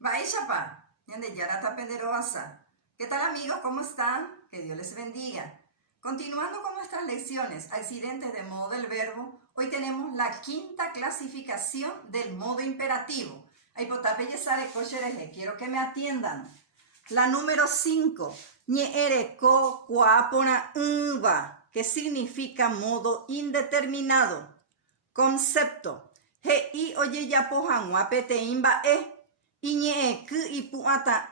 Baishapa, yande yarata penderoasa. ¿Qué tal amigos? ¿Cómo están? Que Dios les bendiga. Continuando con nuestras lecciones, accidentes de modo del verbo, hoy tenemos la quinta clasificación del modo imperativo. Quiero que me atiendan. La número 5, ñeereko kuapona unva, que significa modo indeterminado. Concepto. Hei oye yapohan wapetein bae. Iñe ku ipuata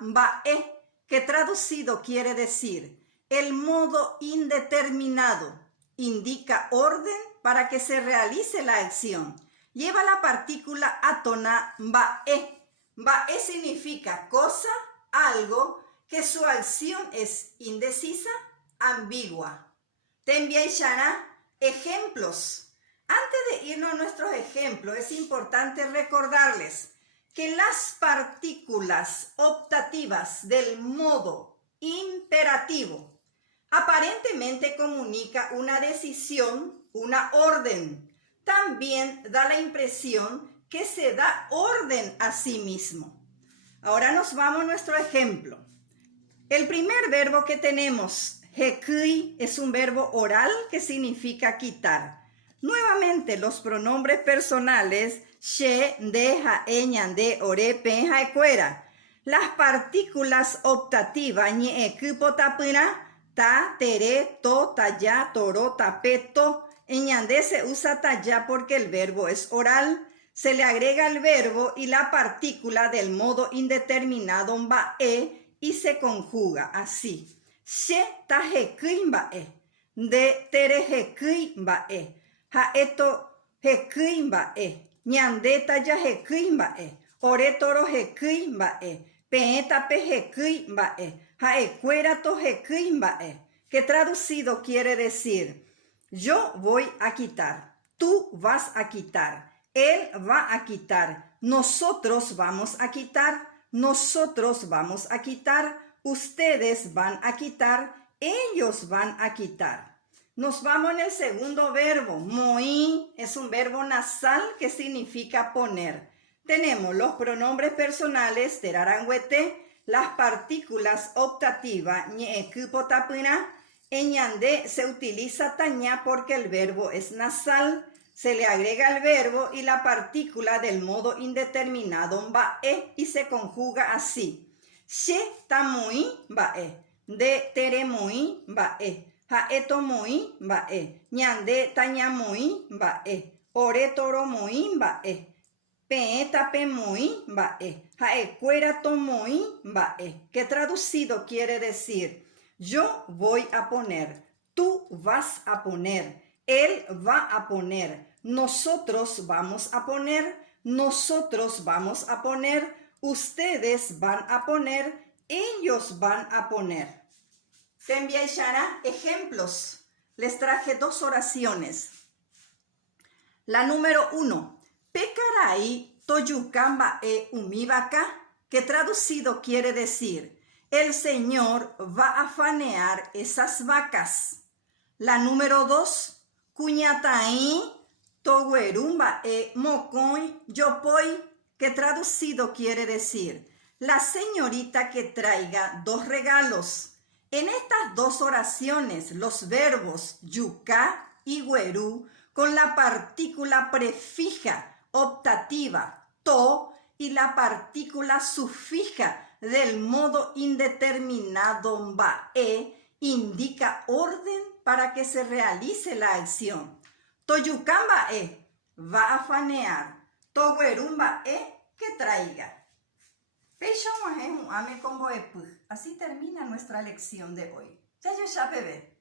bae, que traducido quiere decir el modo indeterminado, indica orden para que se realice la acción. Lleva la partícula átona bae. Bae significa cosa, algo que su acción es indecisa, ambigua. Tenbiaishana, ejemplos. Antes de irnos a nuestros ejemplos, es importante recordarles que las partículas optativas del modo imperativo aparentemente comunica una decisión, una orden. También da la impresión que se da orden a sí mismo. Ahora nos vamos a nuestro ejemplo. El primer verbo que tenemos, hekui, es un verbo oral que significa quitar. Nuevamente los pronombres personales she, de, ja, ñande, ore, pe, ja, ecuera. Las partículas optativas ñe, ku, potapina, ta, tere, to, taya, toro, tape, to. En ñande se usa taya porque el verbo es oral. Se le agrega el verbo y la partícula del modo indeterminado bae y se conjuga así. She, ta, hekui, bae. De, tere, hekui, bae. Ha, eto, hekui, bae. Ñande taya hekui bae, ore toro hekui bae, pe tape hekui bae, ha ecuera to hekui bae, que traducido quiere decir, yo voy a quitar, tú vas a quitar, él va a quitar, nosotros vamos a quitar, nosotros vamos a quitar, ustedes van a quitar, ellos van a quitar. Nos vamos en el segundo verbo. Moi es un verbo nasal que significa poner. Tenemos los pronombres personales, terarangüete, las partículas optativas, ñe, ku, potapina. En ñande se utiliza taña porque el verbo es nasal. Se le agrega el verbo y la partícula del modo indeterminado bae y se conjuga así. She, ta, moi, bae. De, tere, moi, bae. Ha, eto, moi, bae. Ñande, taña, moi, bae. Ore, toro, moi, bae. Pe, tape, moi, bae. Ha, ecuera, to, moi, bae. Que traducido quiere decir, yo voy a poner, tú vas a poner, él va a poner, nosotros vamos a poner, nosotros vamos a poner, ustedes van a poner, ellos van a poner. Tenbiaishana, ejemplos. Les traje dos oraciones. La número 1. Pekarai toyukamba e umibaka, que traducido quiere decir, el Señor va a fanear esas vacas. La número 2. Kuñatai toguerumba e mokoi yopoi, que traducido quiere decir, la señorita que traiga 2 regalos. En estas dos oraciones, los verbos yuka y güerú, con la partícula prefija optativa to y la partícula sufija del modo indeterminado bae, indica orden para que se realice la acción. Toyukan bae, va a fanear. Toguerún bae, que traiga. Así termina nuestra lección de hoy. Ya yo ya bebé.